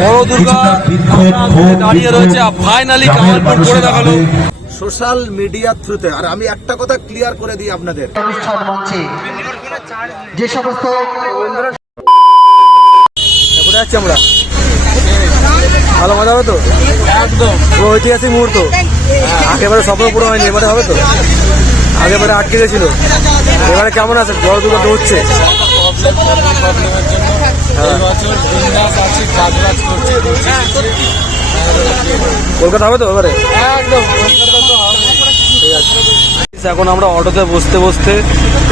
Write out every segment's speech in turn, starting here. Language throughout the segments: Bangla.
বড় দুর্গা দাঁড়িয়ে রয়েছে ফাইনালি কামালপুর করে দেখাল। সোশ্যাল মিডিয়ার থ্রুতে আর আমি একটা কথা ক্লিয়ার করে দিই আপনাদের। অনুষ্ঠান মঞ্চে যে সমস্ত কোথায় যাচ্ছি আমরা? ভালো মজা হবে তো? একদম। পুরো ঐতিহাসিক মুহূর্ত। একেবারে স্বপ্ন পুরো হয়নি এবারে হবে তো? আগেবারে আটকে গেছিল। এবারে কেমন আছে? বড় দুর্গা তো হচ্ছে কলকাতা হবে তো এবারে? একদম ঠিক আছে। এখন আমরা অটোতে বসতে বসতে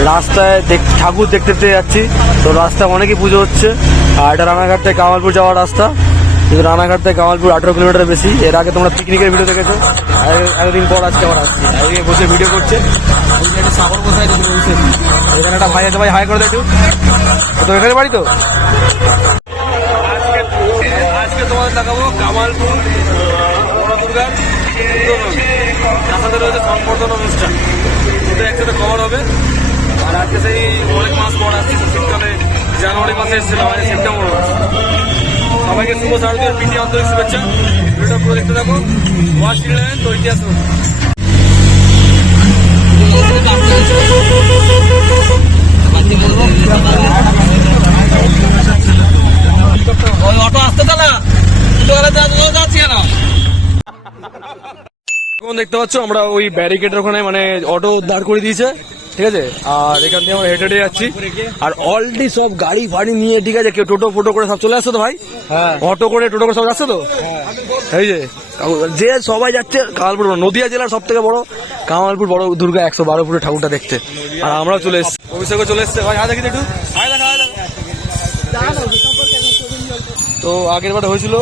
রাস্তায় দেখ- ঠাকুর দেখতে দেখতে যাচ্ছি। তো রাস্তায় অনেকই পুজো হচ্ছে। আর এটা রানাঘাট থেকে কামালপুর যাওয়ার রাস্তা। কিন্তু রানাঘাট থেকে কামালপুর আঠেরো কিলোমিটার বেশি। এর আগে তোমরা পিকনিকের ভিডিও দেখেছ। আর- এতদিন পর আজকে আবার আসছি। আজকে বসে ভিডিও করছে। সাগর বসে আছে এখানে একটা ভাই আছে ভাই হাই করে দে একটু। তো এখানে বাড়ি তো? তোমাদের দেখাবো কামালপুর বড় দুর্গার আমাদের রয়েছে অনুষ্ঠান। দুটো একসাথে কভার হবে। আর আজকে সেই অনেক মাস পর আসছে শীতকালে জানুয়ারি মাসে এসেছিলাম আজকে সেপ্টেম্বর মাস। সবাইকে শুভ শারদীয় পিটি আন্তরিক শুভেচ্ছা। ভিডিওটা পুরো দেখতে থাকো। তো ইতিহাস অটো আসতে না এখন দেখতে পাচ্ছ আমরা ওই ব্যারিকেডের ওখানে মানে অটো দাঁড় করে দিয়েছে ঠিক আছে? আর এখান থেকে আমরা হেঁটে হেঁটে যাচ্ছি। আর অলরেডি সব গাড়ি ফাড়ি নিয়ে ঠিক আছে কেউ টোটো ফোটো করে সব চলে আসছে তো ভাই? হ্যাঁ। অটো করে টোটো করে সব যাচ্ছে তো? এই যে যে সবাই যাচ্ছে কামালপুর নদিয়া জেলার সব থেকে বড় কামালপুর বড় দুর্গা একশো বারো ফুটের ঠাকুরটা দেখতে। আর আমরাও চলে এসছি। অভিষেকও চলে এসছে। ভাই হ্যাঁ দেখি একটু। তো আগের বারে হয়েছিল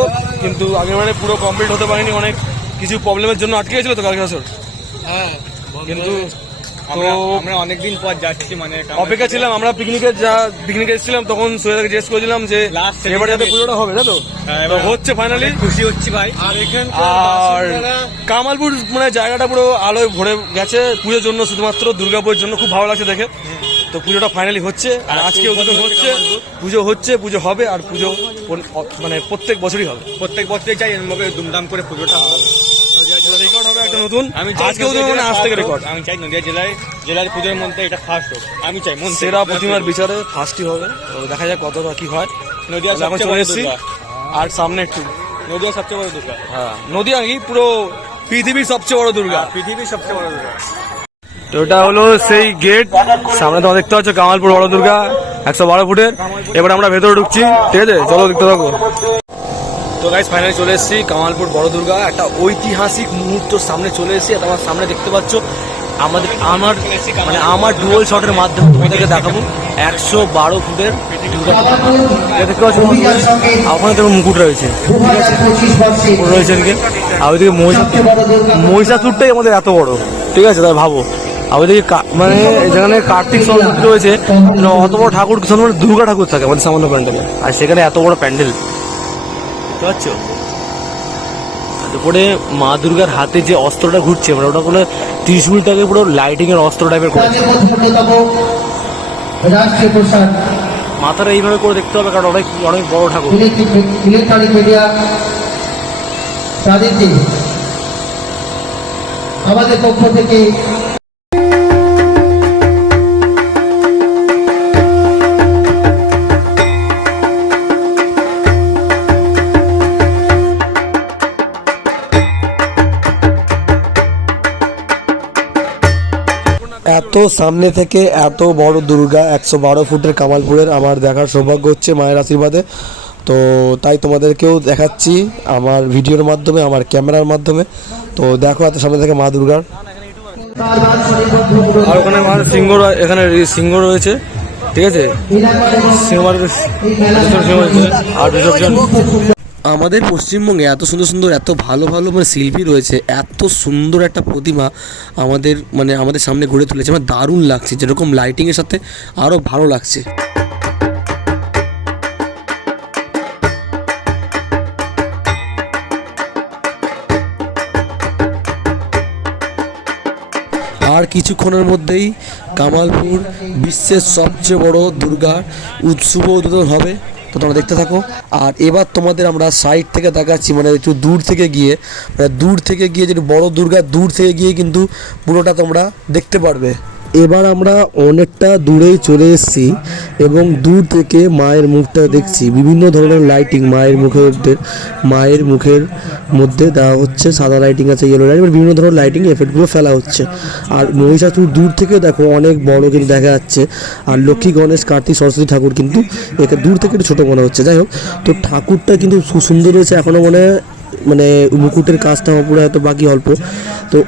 কিন্তু আগের বারে পুরো কমপ্লিট হতে পারেনি অনেক কিছু প্রবলেমের জন্য আটকে গেছিল তো কালকে বছর হ্যাঁ কিন্তু তো আমরা অনেকদিন পর যাচ্ছি মানে অপেক্ষা ছিলাম আমরা পিকনিকে যা পিকনিকে এসেছিলাম তখন সোহেদাকে জিজ্ঞেস করেছিলাম যে এবারে যাতে পুজোটা হবে তাই তো? হ্যাঁ, হচ্ছে ফাইনালি খুশি হচ্ছি ভাই। আর আর কামালপুর মানে জায়গাটা পুরো আলোয় ভরে গেছে পুজোর জন্য শুধুমাত্র দুর্গাপুরের জন্য খুব ভালো লাগছে দেখে। তো পুজোটা ফাইনালি হচ্ছে আর আজকে উদ্বোধন হচ্ছে পুজো হচ্ছে পুজো হবে আর পুজো মানে প্রত্যেক বছরই হবে। প্রত্যেক বছরই চাই এরমভাবে ধুমধাম করে পুজোটা। রেকর্ড হবে একটা নতুন। আমি চাই আজকে উদ্বোধন মানে আজ থেকে রেকর্ড আমি চাই নদিয়া জেলায় জেলার পুজোর মধ্যে এটা ফার্স্ট হোক। আমি চাই মন সেরা প্রতিমার বিচারে ফার্স্টই হবে। তো দেখা যাক কতটা কি হয়। নদিয়া সবচেয়ে বড় দুর্গা। আর সামনে একটু। নদিয়া সবচেয়ে বড় দুর্গা। হ্যাঁ নদী কি পুরো পৃথিবীর সবচেয়ে বড় দুর্গা। পৃথিবীর সবচেয়ে বড় দুর্গা। তো এটা হলো সেই গেট সামনে তোমরা দেখতে পাচ্ছ কামালপুর বড় দুর্গা, একশো বারো ফুটের। এবার আমরা ভেতরে ঢুকছি, ঠিক আছে? চলো দেখতে থাকো। তো গাইজ ফাইনালি চলে এসেছি কামালপুর বড় দুর্গা। একটা ঐতিহাসিক মুহূর্ত সামনে চলে এসেছি। আমার সামনে দেখতে পাচ্ছ। আমাদের, আমার মানে আমার ডুয়াল শটের মাধ্যমে তোমাদেরকে দেখাবো। একশো বারো ফুটের ওখানে তোমার মুকুট রয়েছে। রয়েছে আর ওইদিকে মহিষা মহিষাসুরটাই আমাদের এত বড়। ঠিক আছে? তাই ভাবো। আর ওইদিকে মানে যেখানে কার্তিক সরস্বতী রয়েছে মানে অত বড় ঠাকুর মানে দুর্গা ঠাকুর থাকে আমাদের সামান্য প্যান্ডেলে। আর সেখানে এত বড় প্যান্ডেল। বুঝতে পারছ? আর উপরে মা দুর্গার হাতে যে অস্ত্রটা ঘুরছে মানে ওটা কোনো ত্রিশূলটাকে পুরো লাইটিং এর অস্ত্র টাইপের করেছে। মাথাটা এইভাবে করে দেখতে হবে কারণ অনেক অনেক বড় ঠাকুর। তাদেরকে আমাদের পক্ষ থেকে এত সামনে থেকে এত বড় দুর্গা, একশো বারো ফুটের কামালপুরের আমার দেখার সৌভাগ্য হচ্ছে মায়ের আশীর্বাদে। তো তাই তোমাদেরকেও দেখাচ্ছি আমার ভিডিওর মাধ্যমে, আমার ক্যামেরার মাধ্যমে। তো দেখো এত সামনে থেকে মা দুর্গার। আর ওখানে আমার সিংহ এখানে সিংহ রয়েছে, ঠিক আছে? সিংহ আর আমাদের পশ্চিমবঙ্গে এত সুন্দর সুন্দর, এত ভালো ভালো মানে শিল্পী রয়েছে, এত সুন্দর একটা প্রতিমা আমাদের মানে আমাদের সামনে ঘুরে তুলেছে। আমার দারুণ লাগছে, যেরকম লাইটিংয়ের সাথে আরও ভালো লাগছে। আর কিছুক্ষণের মধ্যেই কামালপুর বিশ্বের সবচেয়ে বড় দুর্গা উৎসব উদ্বোধন হবে। তো তোমরা দেখতে থাকো। আর এবার তোমাদের আমরা সাইড থেকে দেখাচ্ছি মানে একটু দূর থেকে গিয়ে মানে দূর থেকে গিয়ে যেটা বড় দুর্গা দূর থেকে গিয়ে কিন্তু পুরোটা তোমরা দেখতে পারবে। এবার আমরা অনেকটা দূরেই চলে এসেছি এবং দূর থেকে মায়ের মুখটা দেখছি। বিভিন্ন ধরনের লাইটিং মায়ের মুখের মধ্যে, মায়ের মুখের মধ্যে দেওয়া হচ্ছে, সাদা লাইটিং আছে ইয়েলো লাইটিং বিভিন্ন ধরনের লাইটিং এফেক্টগুলো ফেলা হচ্ছে। আর মহিষাসুর দূর থেকে দেখো অনেক বড় কিন্তু দেখা যাচ্ছে। আর লক্ষ্মী গণেশ, কার্তিক, সরস্বতী ঠাকুর কিন্তু একে দূর থেকে একটু ছোটো মনে হচ্ছে। যাই হোক, তো ঠাকুরটা কিন্তু সুন্দর হয়েছে এখনও মনে মানে মুকুটের কাজটা পুরো এত বাকি অল্প। তো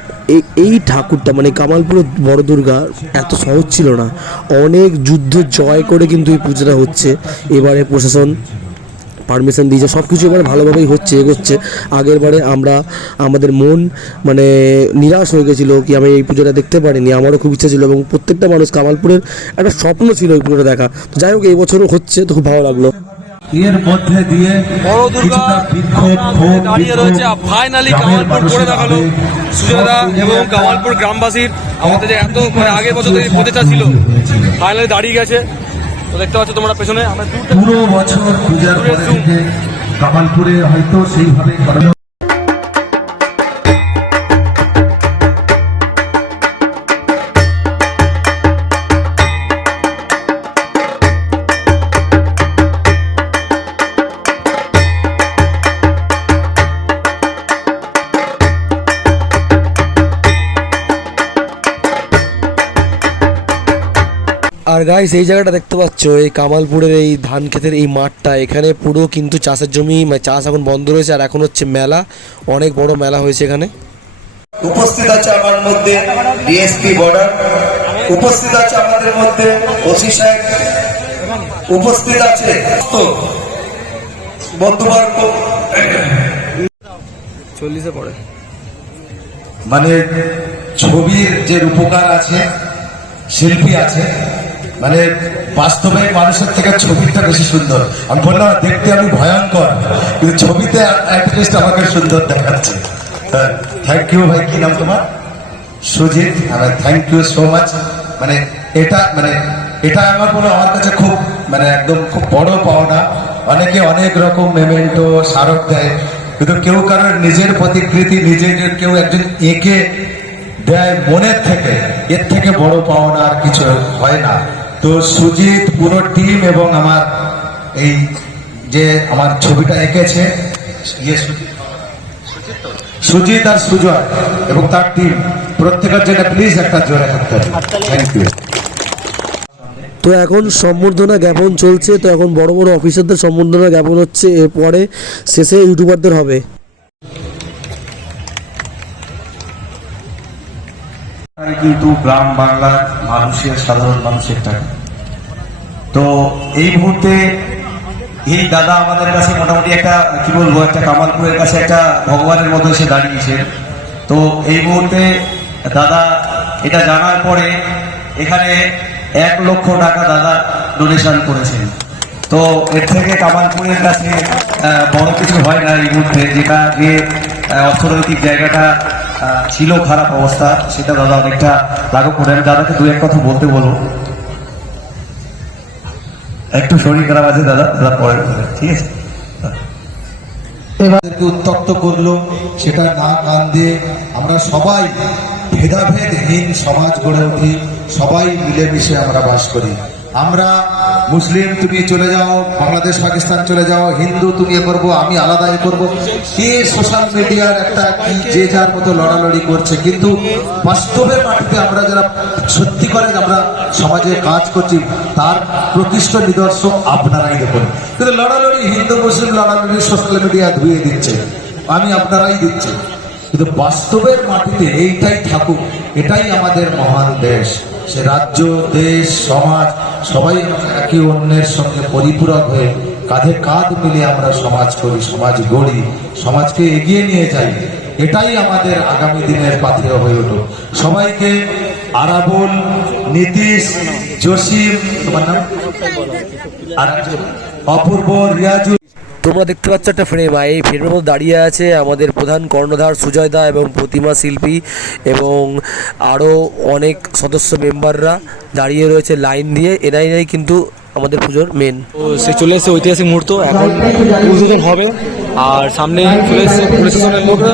এই ঠাকুরটা মানে কামালপুরের বড় দুর্গা, এত সহজ ছিল না। অনেক যুদ্ধ জয় করে কিন্তু এই পুজোটা হচ্ছে। এবারে প্রশাসন পারমিশন দিয়েছে সব কিছু এবারে ভালোভাবেই হচ্ছে, এগোচ্ছে। আগের বারে আমরা, আমাদের মন মানে নিরাশ হয়ে গেছিল কি আমি এই পুজোটা দেখতে পারিনি, আমারও খুব ইচ্ছা ছিল এবং প্রত্যেকটা মানুষ কামালপুরের একটা স্বপ্ন ছিল এই পুজোটা দেখা। যাই হোক, এই বছরও হচ্ছে, তো খুব ভালো লাগল। এর মধ্যে দিয়ে বড় দুর্গা দাঁড়িয়ে রয়েছে। ফাইনালি কামালপুর করে দেখাল। সুজাদা সুজয়দা এবং কামালপুর গ্রামবাসীর আমাদের যে এত মানে আগের বছর থেকে প্রচেষ্টা ছিল ফাইনালি দাঁড়িয়ে গেছে। তো দেখতে পাচ্ছ তোমরা পেছনে আমরা পুরো বছর পূজার পরে কামালপুরে হয়তো সেইভাবে গাইস এই জায়গাটা দেখতে পাচ্ছ এই কামালপুরের এই ধান ক্ষেতের এই মাঠটা এখানে পুরো কিন্তু চাষের জমি মানে চাষ এখন বন্ধ রয়েছে আর এখন হচ্ছে মেলা অনেক বড় মেলা হয়েছে এখানে। উপস্থিত আছে আমার মধ্যে ডিএসপি বর্ডার উপস্থিত আছে আমাদের মধ্যে ওসি সাহেব উপস্থিত আছে তো বন্ধুবর্গ। চল্লিশে পড়ে। মানে ছবির যে রূপকার আছে শিল্পী আছে মানে বাস্তবে মানুষের থেকে ছবিটা বেশি সুন্দর। আমি বললাম দেখতে আমি ভয়ঙ্কর। কিন্তু ছবিতে অ্যাটলিস্ট আমাকে সুন্দর দেখাচ্ছে। থ্যাংক ইউ ভাই, কি নাম তোমার? Sujit thank you so much মানে এটা মানে এটা আমার বলো আমার কাছে খুব মানে একদম খুব বড় পাওনা। অনেকে অনেক রকম মেমেন্টো স্মারক দেয়। কিন্তু কেউ কারোর নিজের প্রতিকৃতি নিজের কেউ একজন এঁকে দেয় মনের থেকে, এর থেকে বড় পাওনা আর কিছু হয় না। তো সুজিত পুরো টিম এবং আমার এই যে আমার ছবিটা এঁকেছে ইয়ে সুজিত। আর সুজয় এবং তার টিম প্রত্যেকের জন্য প্লিজ একটা জোরে হাততালি। থ্যাংক ইউ তো এখন সম্বর্ধনা জ্ঞাপন চলছে, তো এখন বড় বড় অফিসারদের সম্বর্ধনা জ্ঞাপন হচ্ছে, এরপরে শেষে ইউটিউবারদের হবে। কিন্তু গ্রাম বাংলার মানুষের সাধারণ মানুষের টাকা। তো এই মুহূর্তে এই দাদা আমাদের কাছে মোটামুটি একটা কি বলব একটা কামালপুরের কাছে একটা ভগবানের মতো এসে দাঁড়িয়েছে। তো এই মুহূর্তে দাদা এটা জানার পরে এখানে এক লক্ষ টাকা দাদা ডোনেশন করেছেন তো এর থেকে কামালপুরের কাছে বড় কিছু হয় না এই মুহূর্তে যেটা যে আহ, অর্থনৈতিক জায়গাটা ছিল খারাপ অবস্থা, সেটা দাদা অনেকটা লাঘব করে। আমি দাদাকে দু এক কথা বলতে বলব। একটু শরীর খারাপ আছে দাদা দাদা পরে ঠিক আছে? উত্তপ্ত করল, সেটা না কান দিয়ে আমরা সবাই ভেদাভেদহীন সমাজ গড়ে উঠি, সবাই মিলেমিশে আমরা বাস করি। আমরা মুসলিম, তুমি চলে যাও, বাংলাদেশ, পাকিস্তান চলে যাও, হিন্দু, তুমি এ করব, আমি আলাদা এ করব। কে সোশ্যাল মিডিয়ার একটা কি যে যার মতো লড়ালড়ি করছে, কিন্তু বাস্তবের মাটিতে আমরা যারা সত্যি করে আমরা সমাজে কাজ করছি, তার প্রকৃষ্ট নিদর্শন আপনারাই দেখুন। কিন্তু লড়ালড়ি হিন্দু, মুসলিম লড়ালড়ি সোশ্যাল মিডিয়া ধুয়ে দিচ্ছে। আমি আপনারাই দিচ্ছি। কিন্তু বাস্তবের মাটিতে এইটাই থাকুক, এটাই আমাদের মহান দেশ। সে রাজ্য, দেশ, সমাজ, সবাই একে অন্যের সঙ্গে পরিপূরক হয়ে কাঁধে কাঁধ মিলে আমরা সমাজ করি, সমাজ গড়ি, সমাজকে এগিয়ে নিয়ে যাই। এটাই আমাদের আগামী দিনের পাথেয় হয়ে উঠুক। সবাইকে আরাবুল, নীতিশ, জসিম, তোমার নাম? অপূর্ব রিয়াজুল তোমরা দেখতে পাচ্ছ একটা ফ্রেম। আর এই ফ্রেমের মধ্যে দাঁড়িয়ে আছে আমাদের প্রধান কর্ণধার সুজয় দা এবং প্রতিমা শিল্পী এবং আরও অনেক সদস্য মেম্বাররা দাঁড়িয়ে রয়েছে লাইন দিয়ে। এনাই কিন্তু আমাদের পুজোর মেন তো সে চলে এসেছে ঐতিহাসিক মুহূর্ত এখন উদ্বোধন হবে। আর সামনে চলে এসেছে প্রশাসনের লোকরা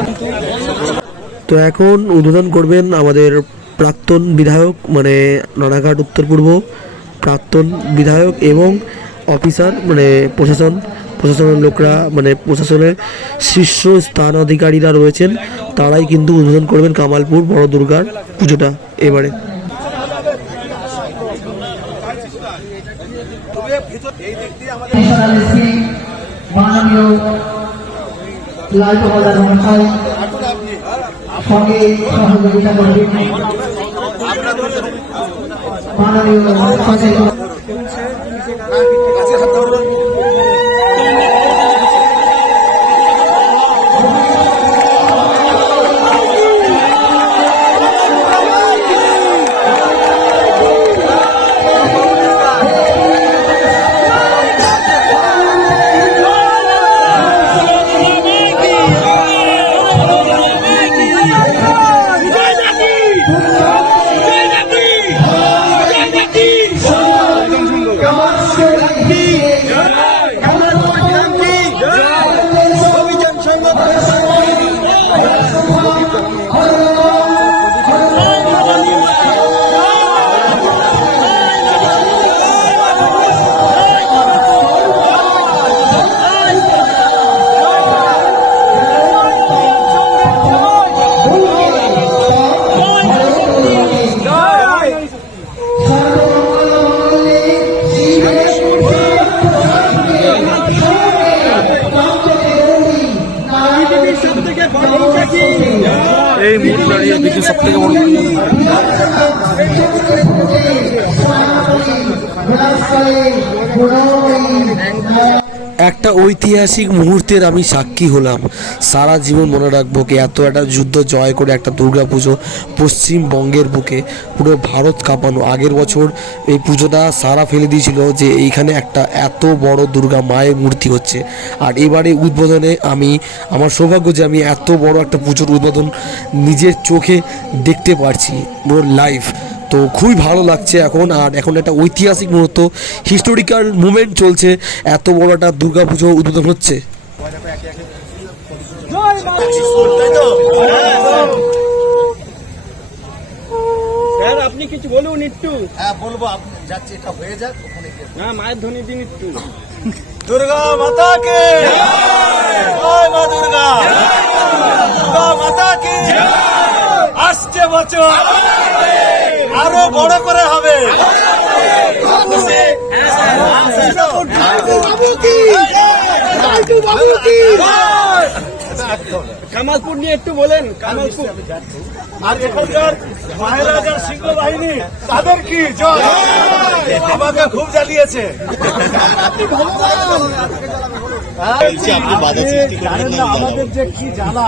তো এখন উদ্বোধন করবেন আমাদের প্রাক্তন বিধায়ক মানে রানাঘাট উত্তর পূর্ব প্রাক্তন বিধায়ক এবং অফিসার মানে প্রশাসন। প্রশাসনের লোকরা মানে প্রশাসনের শীর্ষ স্থান অধিকারীরা রয়েছেন, তারাই কিন্তু উদ্বোধন করবেন কামালপুর বড় দুর্গার পুজোটা এবারে। সহযোগিতা করবেন থেকে ঐতিহাসিক মুহূর্তের আমি সাক্ষী হলাম। সারা জীবন মনে রাখব কি, এত একটা যুদ্ধ জয় করে একটা দুর্গা পুজো পশ্চিমবঙ্গের বুকে পুরো ভারত কাঁপানো। আগের বছর এই পুজোটা সারা ফেলে দিয়েছিল যে এইখানে একটা এত বড় দুর্গা মায়ের মূর্তি হচ্ছে। আর এবারে উদ্বোধনে আমি, আমার সৌভাগ্য যে আমি এত বড় একটা পুজোর উদ্বোধন নিজের চোখে দেখতে পারছি, পুরো লাইভ তো খুবই ভালো লাগছে এখন আর এখন একটা ঐতিহাসিক মুহূর্ত হিস্টোরিক্যাল মুভমেন্ট চলছে এত বড় একটা দুর্গাপুজো উদ্বোধন হচ্ছে। স্যার আপনি কিছু বলুন একটু। হ্যাঁ বলব যাচ্ছে এটা হয়ে যাক হ্যাঁ মায়ের ধ্বনি দিন একটু। দুর্গা মাতা কে জয় মা দুর্গা। দুর্গা মাতা কে আসছে বছর। আরও বড় করে হবে। কামালপুর নিয়ে একটু বলেন কামালপুর। আর এখানকার মহারাজার সিংহ বাহিনী তাদের কি? জয়। আমাকে খুব জ্বালিয়েছে। আমাদের যে কি জ্বালা।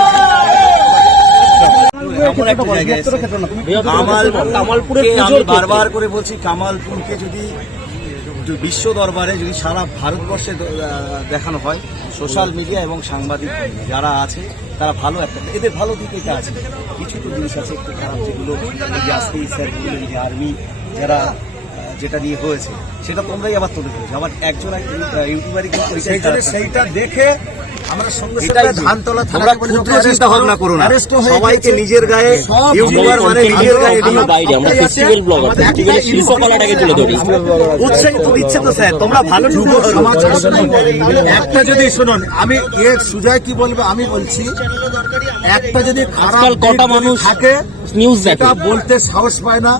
আমি বারবার করে বলছি কামালপুরকে যদি বিশ্ব দরবারে যদি সারা ভারতবর্ষে দেখানো হয় সোশ্যাল মিডিয়া এবং সাংবাদিক যারা আছে তারা ভালো একটা এদের ভালো দিক এটা আছে। কিছু তো জিনিস আছে একটু খারাপ যেগুলো এই স্যার বললেন যে আর্মি যারা যেটা নিয়ে হয়েছে সেটা তোমরাই আবার তুলে ধরেছো। আবার একজন এক ইউটিউবারই সেইটা দেখে আমরা সঙ্গে সঙ্গে ধানতলা তোমরা থানায় বলে ক্ষুদ্র চিন্তা ভাবনা করো না। সবাইকে নিজের গায়ে ইউটিউবার মানে নিজের গায়ে আমরা বাইরে, আমরা ফেস্টিভ্যাল ব্লগার ফেস্টিভ্যালের শিল্পকলাটাকে তুলে ধরি। উৎসাহিত দিচ্ছে তো স্যার তোমরা ভালো একটা যদি শুনুন আমি এর সুজয় কি বলব আমি বলছি একটা যদি খারাপ আজকাল কটা মানুষ থাকে নিউজ দেখে। বলতে সাহস পায় না।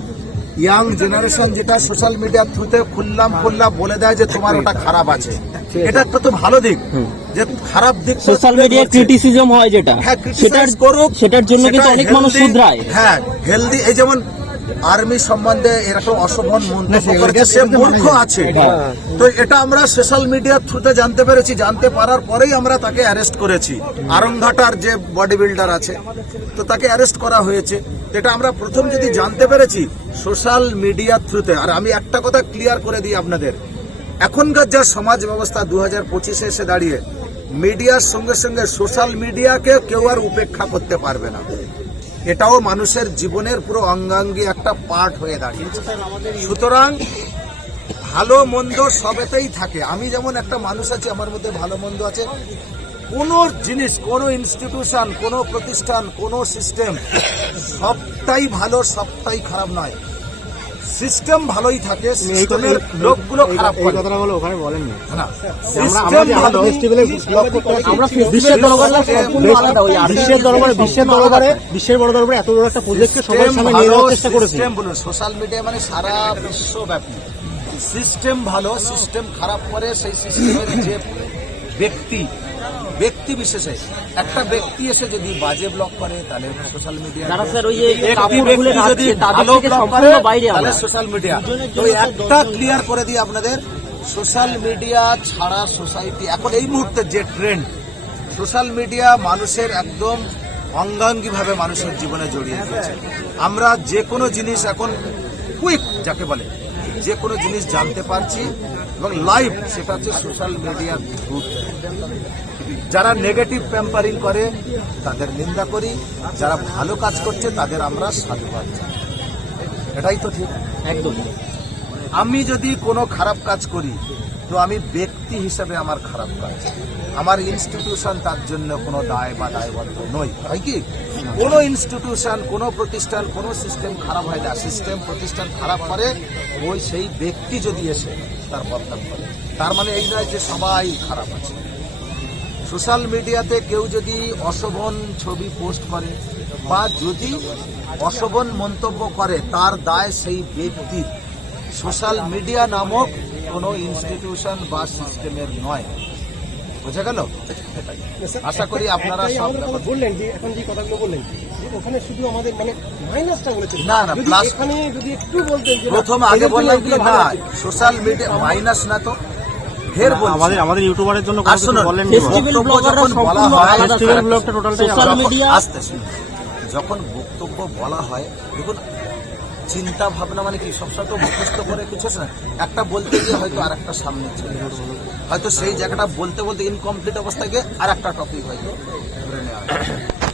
ইয়াং জেনারেশন যেটা সোশ্যাল মিডিয়ার থ্রুতে খুললাম খুললাম বলে দেয় যে তোমার ওটা খারাপ আছে। এটা একটা তো ভালো দিক। যে খারাপ দিক সোশ্যাল মিডিয়ায়। ক্রিটিসিজম হয় যেটা। হ্যাঁ, সেটার করুক সেটার জন্য কিন্তু অনেক মানুষ শুধরায়। হ্যাঁ হেলদি এই যেমন আর্মি সম্বন্ধে এরকম অশোভন মন্তব্য করেছে সে মূর্খ আছে। তো এটা আমরা সোশ্যাল মিডিয়ার থ্রুতে জানতে পেরেছি জানতে পারার পরেই আমরা তাকে অ্যারেস্ট করেছি। আরংঘাটার যে বডি বিল্ডার আছে তো তাকে অ্যারেস্ট করা হয়েছে। এটা আমরা প্রথম যদি জানতে পেরেছি সোশ্যাল মিডিয়ার থ্রুতে আর আমি একটা কথা ক্লিয়ার করে দিই আপনাদের। এখনকার যা সমাজ ব্যবস্থা দু হাজার পঁচিশে এসে দাঁড়িয়ে, মিডিয়ার সঙ্গে সঙ্গে সোশ্যাল মিডিয়াকে কেউ আর উপেক্ষা করতে পারবে না। এটাও মানুষের জীবনের পুরো অঙ্গাঙ্গী একটা পার্ট হয়ে দাঁড়িয়েছে সুতরাং ভালো মন্দ সবেতেই থাকে। আমি যেমন একটা মানুষ আছি, আমার মধ্যে ভালো মন্দ আছে। কোনো জিনিস, কোনো ইনস্টিটিউশন কোনো প্রতিষ্ঠান, কোনো সিস্টেম সবটাই ভালো, সবটাই খারাপ নয়। সিস্টেম ভালোই থাকে সিস্টেমের লোকগুলো খারাপ করে। কথাটা বলো ওখানে বলেন না সিস্টেম ভালো আমরা বিশ্বের দরবারে আলাদা ওই বিশ্বের দরবারে বিশ্বের দরবারে বিশ্বের বড় দরবারে এত বড় একটা প্রজেক্টকে সবার সামনে নিয়ে যাওয়ার চেষ্টা করেছি। সিস্টেম বলুন সোশ্যাল মিডিয়া মানে সারা বিশ্বব্যাপী। সিস্টেম ভালো সিস্টেম খারাপ করে সেই সিস্টেমের যে ব্যক্তি ব্যক্তি বিশেষে। একটা ব্যক্তি এসে যদি বাজে ব্লক করে তাহলে সোশ্যাল মিডিয়া যদি ভালো করে, তাহলে সোশ্যাল মিডিয়া তো একটা ক্লিয়ার করে দিই আপনাদের সোশ্যাল মিডিয়া ছাড়া সোসাইটি এখন এই মুহূর্তে যে ট্রেন্ড সোশ্যাল মিডিয়া মানুষের একদম অঙ্গাঙ্গি ভাবে মানুষের জীবনে জড়িয়ে গেছে আমরা যে কোনো জিনিস এখন কুইক যাকে বলে যে কোনো জিনিস জানতে পারছি এবং লাইভ সেটা হচ্ছে সোশ্যাল মিডিয়ার থ্রু যারা নেগেটিভ প্যাম্পারিং করে তাদের নিন্দা করি। যারা ভালো কাজ করছে তাদের আমরা সাধুবাদ। এটাই তো ঠিক। একদম। আমি যদি কোনো খারাপ কাজ করি তো আমি ব্যক্তি হিসেবে আমার খারাপ কাজ। আমার ইনস্টিটিউশন তার জন্য কোনো দায় বা দায়বদ্ধ নই। হয় কি? কোনো ইনস্টিটিউশন কোনো প্রতিষ্ঠান কোনো সিস্টেম খারাপ হয় না। সিস্টেম প্রতিষ্ঠান খারাপ করে ওই সেই ব্যক্তি যদি এসে তার বদনাম করে। তার মানে এই নয় যে সবাই খারাপ আছে। সোশ্যাল মিডিয়াতে কেউ যদি অশোভন ছবি পোস্ট করে বা যদি অশোভন মন্তব্য করে, তার দায় সেই ব্যক্তি। সোশ্যাল মিডিয়া নামক কোনো ইনস্টিটিউশন বা সিস্টেমের নয়। বোঝা গেল? আশা করি আপনারা বললেন যে এখন যে কথাগুলো বললেন ওখানে শুধু আমাদের মানে মাইনাসটা বলেছেন। না, না, যদি এখানে যদি একটু বলতেন প্রথম আগে বললাম কি না সোশ্যাল মিডিয়া মাইনাস না তো ফের আমাদের আমাদের ইউটিউবারের জন্য বলেন হয়, যখন বক্তব্য বলা হয় দেখুন চিন্তা ভাবনা মানে কি? সবসময় তো মুখস্থ করে কিছু আছে না? একটা বলতে গিয়ে হয়তো আর একটা সামনে চলে হয়তো সেই জায়গাটা বলতে বলতে ইনকমপ্লিট অবস্থায় গিয়ে আর একটা টপিক হয়তো ধরে নেওয়া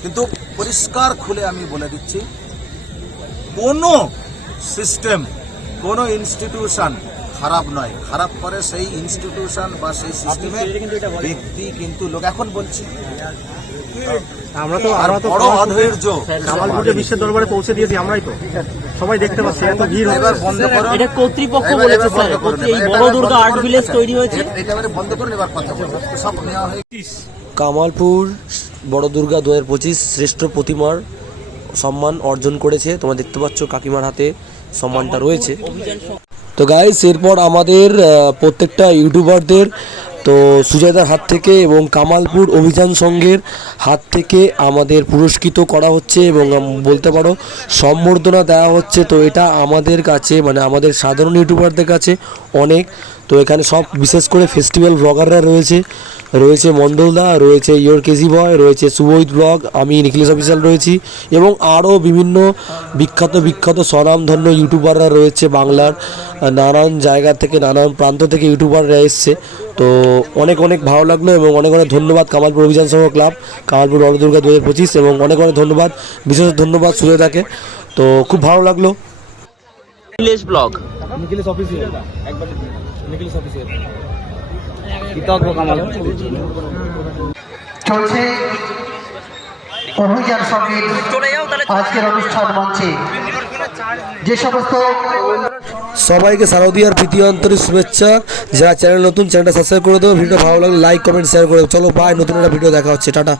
কিন্তু পরিষ্কার খুলে আমি বলে দিচ্ছি কোনো সিস্টেম কোনো ইনস্টিটিউশন খারাপ নয়। খারাপ করে সেই ইনস্টিটিউশন বা সেই সিস্টেমের ব্যক্তি কিন্তু লোক এখন বলছি আমরা তো আমরা তো বড় অধৈর্য। কামালপুরে বিশ্বের দরবারে পৌঁছে দিয়েছি আমরাই তো। সবাই দেখতে পাচ্ছি এত ভিড় হচ্ছে। এটা কর্তৃপক্ষ বলেছে স্যার। এই বড় দুর্গা আর্ট ভিলেজ তৈরি হয়েছে। এটা বন্ধ করুন এবার কথা বলুন। সব নেওয়া কামালপুর বড় দুর্গা দু হাজার পঁচিশ শ্রেষ্ঠ প্রতিমার সম্মান অর্জন করেছে। তোমরা দেখতে পাচ্ছ কাকিমার হাতে সম্মানটা রয়েছে। তো গাইস এরপর আমাদের প্রত্যেকটা ইউটিউবারদের তো সুজাতার হাত থেকে এবং কামালপুর অভিযান সংঘের হাত থেকে আমাদের পুরস্কৃত করা হচ্ছে এবং বলতে পারো সম্বর্ধনা দেওয়া হচ্ছে। তো এটা আমাদের কাছে মানে আমাদের সাধারণ ইউটিউবারদের কাছে অনেক তো এখানে সব বিশেষ করে ফেস্টিভ্যাল ব্লগাররা রয়েছে। রয়েছে মন্ডলদা রয়েছে ইয়োর কেজি বয় রয়েছে সুবৈত ব্লগ আমি নিখিলেশ অফিসিয়াল রয়েছি এবং আরও বিভিন্ন বিখ্যাত বিখ্যাত স্বনামধন্য ইউটিউবাররা রয়েছে বাংলার নানান জায়গা থেকে নানান প্রান্ত থেকে ইউটিউবাররা এসছে। তো অনেক অনেক ভালো লাগল এবং অনেক অনেক ধন্যবাদ কামালপুর অভিযান সংঘ ক্লাব কামালপুর বড়দুর্গা দু হাজার পঁচিশ এবং অনেক অনেক ধন্যবাদ বিশেষ ধন্যবাদ সুরেদাকে তো খুব ভালো লাগল। Village vlog. চলছে অভিযান সংগীত আজকের অনুষ্ঠান মঞ্চে। যে সমস্ত সবাইকে শারদীয়ার প্রীতি অন্তরের শুভেচ্ছা। যারা চ্যানেল নতুন চ্যানেলটা সাবস্ক্রাইব করে দেবো। ভিডিও ভালো লাগলে লাইক কমেন্ট শেয়ার করে দেবো। চলো বাই নতুন একটা ভিডিও দেখা হচ্ছে। টাটা।